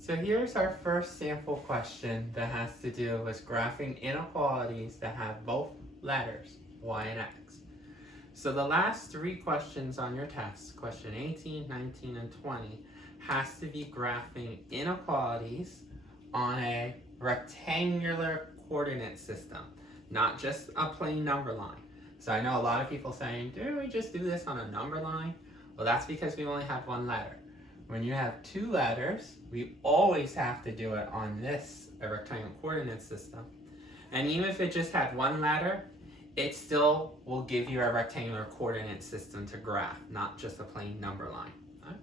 So here's our first sample question that has to do with graphing inequalities that have both letters, y and x. So the last three questions on your test, question 18, 19, and 20, has to be graphing inequalities on a rectangular coordinate system, not just a plain number line. So I know a lot of people saying, do we just do this on a number line? Well, that's because we only have one letter. When you have two letters, we always have to do it on this rectangular coordinate system. And even if it just had one letter, it still will give you a rectangular coordinate system to graph, not just a plain number line. Right?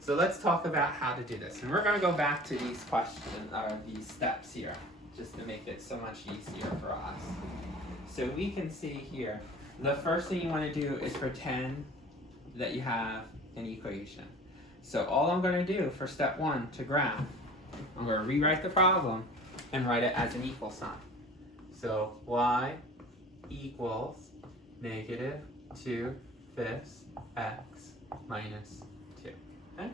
So let's talk about how to do this. And we're going to go back to these questions, or these steps here, just to make it so much easier for us. So we can see here, the first thing you want to do is pretend that you have an equation. So all I'm going to do for step one to graph, I'm going to rewrite the problem and write it as an equal sign. So y equals negative 2/5 x minus 2. Okay?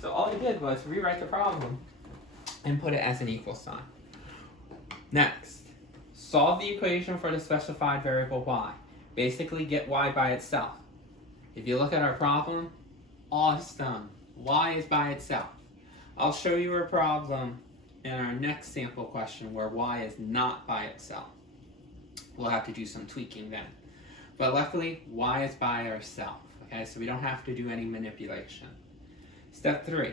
So all we did was rewrite the problem and put it as an equal sign. Next, solve the equation for the specified variable y. Basically get y by itself. If you look at our problem, awesome. Y is by itself. I'll show you a problem in our next sample question where y is not by itself. We'll have to do some tweaking then. But luckily, y is by ourselves. Okay, so we don't have to do any manipulation. Step 3.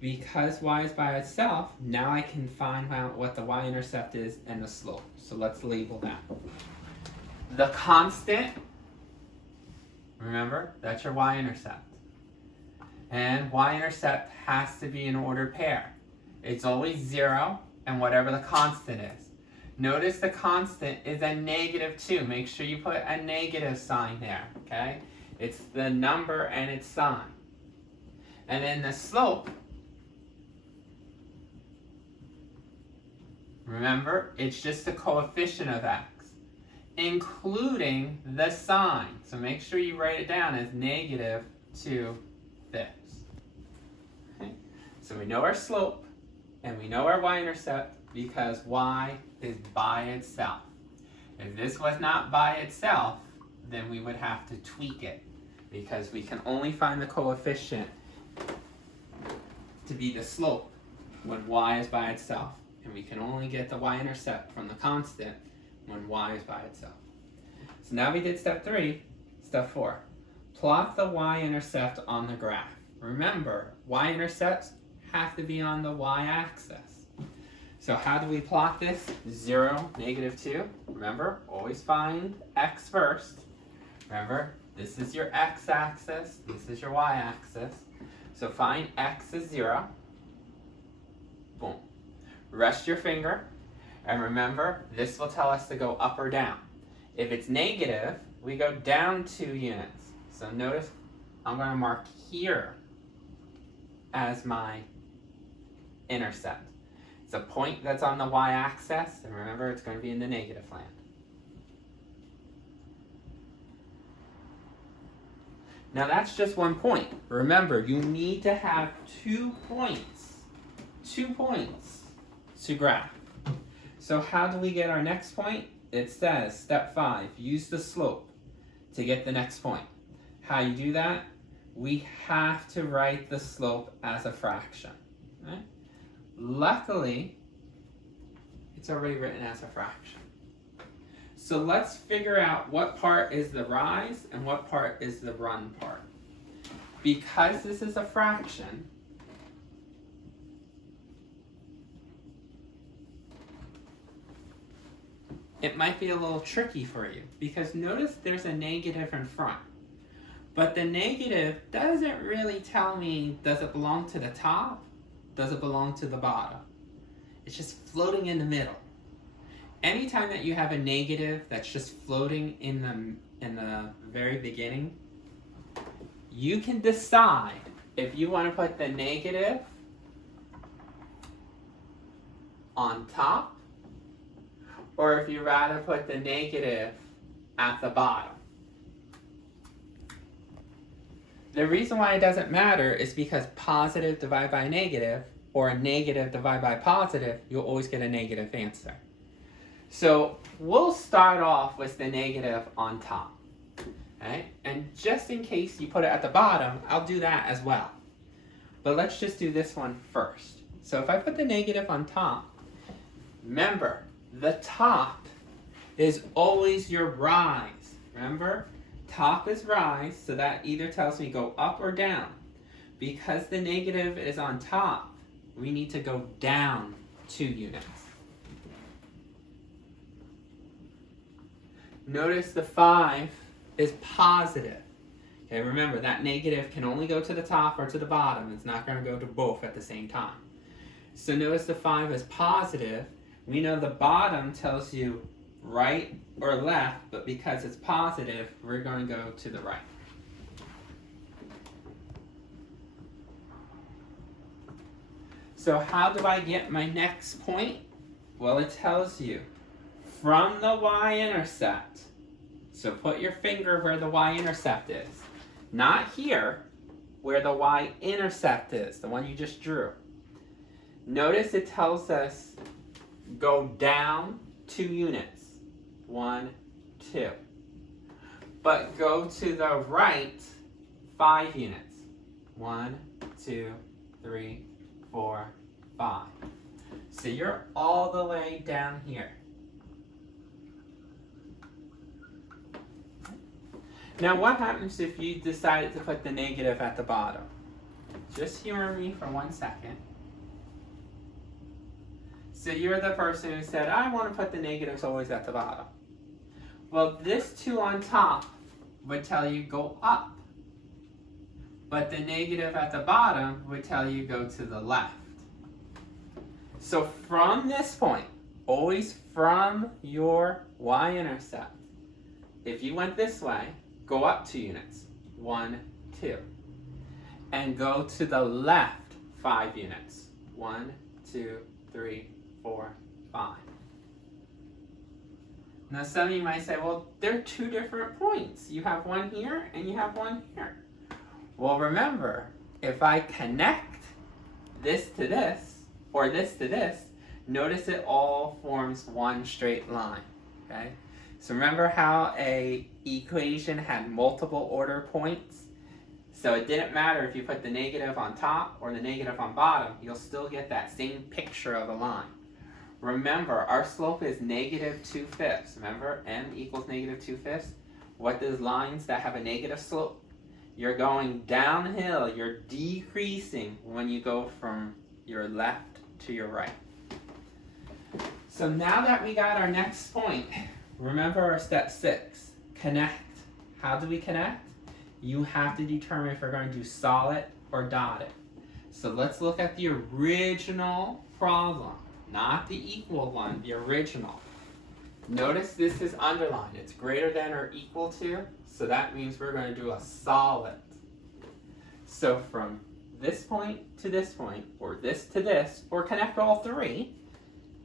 Because y is by itself, now I can find out what the y-intercept is and the slope. So let's label that. The constant, remember, that's your y-intercept. And y-intercept has to be an ordered pair. It's always 0 and whatever the constant is. Notice the constant is a negative 2. Make sure you put a negative sign there, okay? It's the number and its sign. And then the slope, remember, it's just the coefficient of x, including the sign. So make sure you write it down as negative 2/5. Okay? So we know our slope and we know our y-intercept because y is by itself. If this was not by itself, then we would have to tweak it because we can only find the coefficient to be the slope when y is by itself. And we can only get the y-intercept from the constant when y is by itself. So now we did step 3. Step 4. Plot the y-intercept on the graph. Remember, y-intercepts have to be on the y-axis. So how do we plot this? 0, negative 2. Remember, always find x first. Remember, this is your x-axis, this is your y-axis. So find x is 0. Boom. Rest your finger. And remember, this will tell us to go up or down. If it's negative, we go down 2 units. So notice, I'm going to mark here as my intercept. It's a point that's on the y-axis, and remember, it's going to be in the negative land. Now that's just one point. Remember, you need to have 2 points. 2 points to graph. So how do we get our next point? It says, step 5, use the slope to get the next point. How you do that? We have to write the slope as a fraction. Right? Luckily, it's already written as a fraction. So let's figure out what part is the rise and what part is the run part. Because this is a fraction, it might be a little tricky for you because notice there's a negative in front. But the negative doesn't really tell me, does it belong to the top? Does it belong to the bottom? It's just floating in the middle. Anytime that you have a negative that's just floating in the very beginning, you can decide if you want to put the negative on top or if you rather put the negative at the bottom. The reason why it doesn't matter is because positive divided by negative or a negative divided by positive, you'll always get a negative answer. So we'll start off with the negative on top. Okay? And just in case you put it at the bottom, I'll do that as well. But let's just do this one first. So if I put the negative on top, remember, the top is always your rise. Remember? Top is rise, so that either tells me go up or down. Because the negative is on top, we need to go down 2 units. Notice the 5 is positive. Okay, remember that negative can only go to the top or to the bottom. It's not going to go to both at the same time. So notice the 5 is positive. We know the bottom tells you right or left, but because it's positive, we're going to go to the right. So how do I get my next point? Well, it tells you from the y-intercept. So put your finger where the y-intercept is. Not here, where the y-intercept is, the one you just drew. Notice it tells us go down 2 units. 1, 2. But go to the right 5 units. 1, 2, 3, 4, 5. So you're all the way down here. Now what happens if you decided to put the negative at the bottom? Just humor me for 1 second. So you're the person who said, I want to put the negatives always at the bottom. Well, this 2 on top would tell you go up. But the negative at the bottom would tell you go to the left. So from this point, always from your y-intercept, if you went this way, go up 2 units. 1, 2. And go to the left 5 units. 1, 2, 3, 4, 5. Now some of you might say, well, they're 2 different points. You have one here and you have one here. Well, remember, if I connect this to this, or this to this, notice it all forms one straight line, okay? So remember how a equation had multiple order points? So it didn't matter if you put the negative on top or the negative on bottom, you'll still get that same picture of a line. Remember, our slope is -2/5. Remember, m equals -2/5. What does lines that have a negative slope? You're going downhill, you're decreasing when you go from your left to your right. So now that we got our next point, remember our step 6, connect. How do we connect? You have to determine if we're going to do solid or dotted. So let's look at the original problem, not the equal one, the original. Notice this is underlined. It's greater than or equal to, so that means we're going to do a solid. So from this point to this point, or this to this, or connect all 3,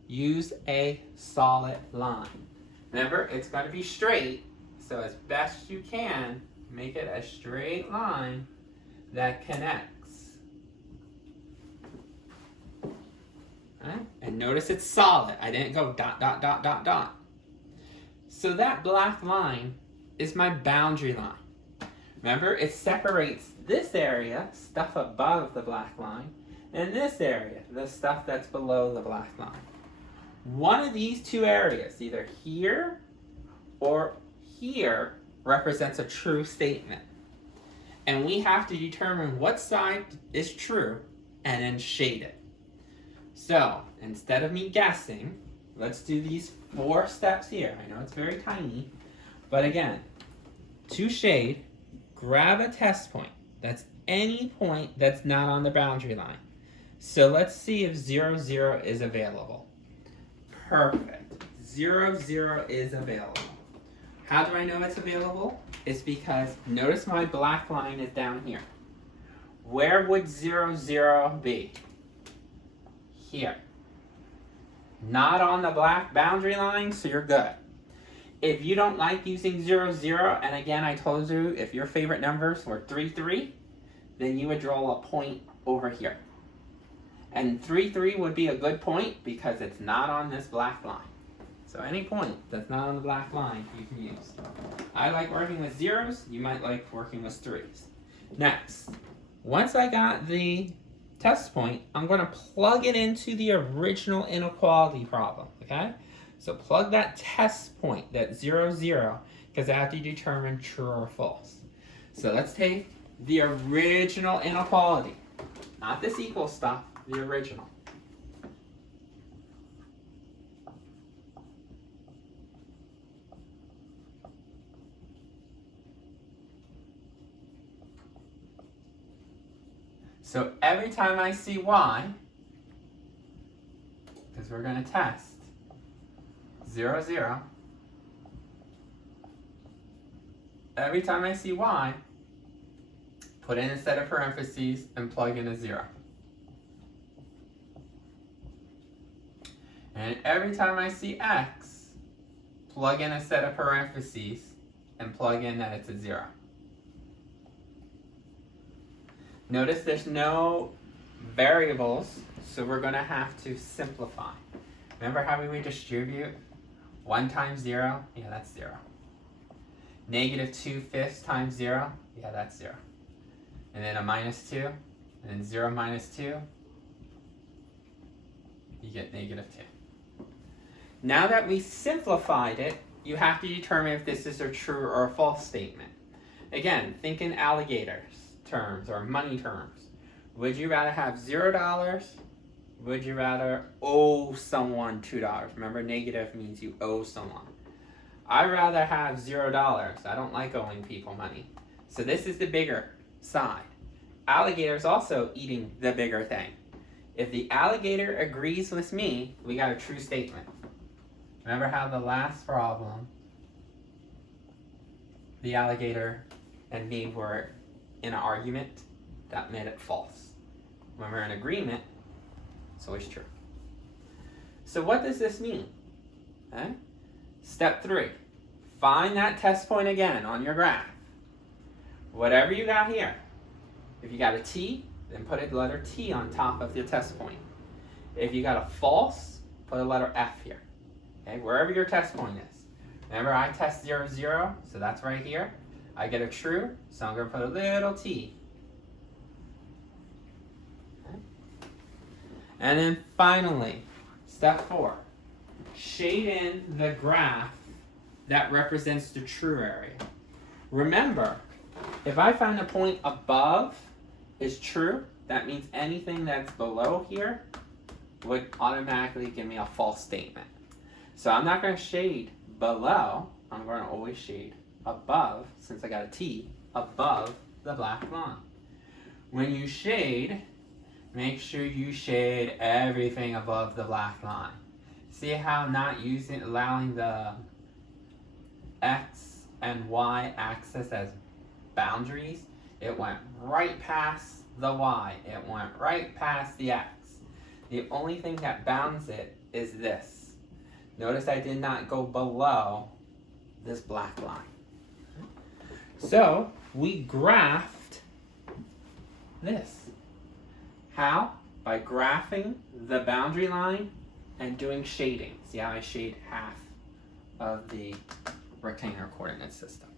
use a solid line. Remember, it's going to be straight, so as best you can, make it a straight line that connects. Right? And notice it's solid. I didn't go dot, dot, dot, dot, dot. So that black line is my boundary line. Remember, it separates this area, stuff above the black line, and this area, the stuff that's below the black line. One of these 2 areas, either here or here, represents a true statement. And we have to determine what side is true and then shade it. So, instead of me guessing, let's do these 4 steps here. I know it's very tiny, but again, to shade, grab a test point. That's any point that's not on the boundary line. So let's see if 0, 0 is available. Perfect. 0, 0 is available. How do I know it's available? It's because notice my black line is down here. Where would 0, 0 be? Here. Not on the black boundary line, so you're good. If you don't like using 0, 0, and again I told you if your favorite numbers were 3, 3, then you would draw a point over here. And 3, 3 would be a good point because it's not on this black line. So any point that's not on the black line, you can use. I like working with zeros. You might like working with 3s. Next, once I got the test point, I'm going to plug it into the original inequality problem, okay? So plug that test point, that 0, 0, because I have to determine true or false. So let's take the original inequality, not this equal stuff, the original. So every time I see y, because we're going to test 0, 0, every time I see y, put in a set of parentheses and plug in a 0. And every time I see x, plug in a set of parentheses and plug in that it's a 0. Notice there's no variables, so we're going to have to simplify. Remember how we would distribute? 1 times 0, yeah, that's 0. Negative 2/5 times 0, yeah, that's 0. And then a minus 2, and then 0 minus 2, you get negative 2. Now that we simplified it, you have to determine if this is a true or a false statement. Again, think in alligators terms or money terms. Would you rather have $0? Would you rather owe someone $2? Remember, negative means you owe someone. I'd rather have $0. I don't like owing people money. So this is the bigger side. Alligator's also eating the bigger thing. If the alligator agrees with me, we got a true statement. Remember how the last problem, the alligator and me were in an argument? That made it false. When we're in agreement, it's always true. So what does this mean? Okay? Step 3, find that test point again on your graph. Whatever you got here, if you got a T, then put a letter T on top of your test point. If you got a false, put a letter F here. Okay? Wherever your test point is. Remember, I test 0, 0, so that's right here. I get a true, so I'm going to put a little T. Okay. And then finally, step 4. Shade in the graph that represents the true area. Remember, if I find a point above is true, that means anything that's below here would automatically give me a false statement. So I'm not going to shade below, I'm going to always shade above, since I got a T, above the black line. When you shade, make sure you shade everything above the black line. See how not allowing the X and Y axis as boundaries? It went right past the Y. It went right past the X. The only thing that bounds it is this. Notice I did not go below this black line. So we graphed this. How? By graphing the boundary line and doing shading. See how I shade half of the rectangular coordinate system.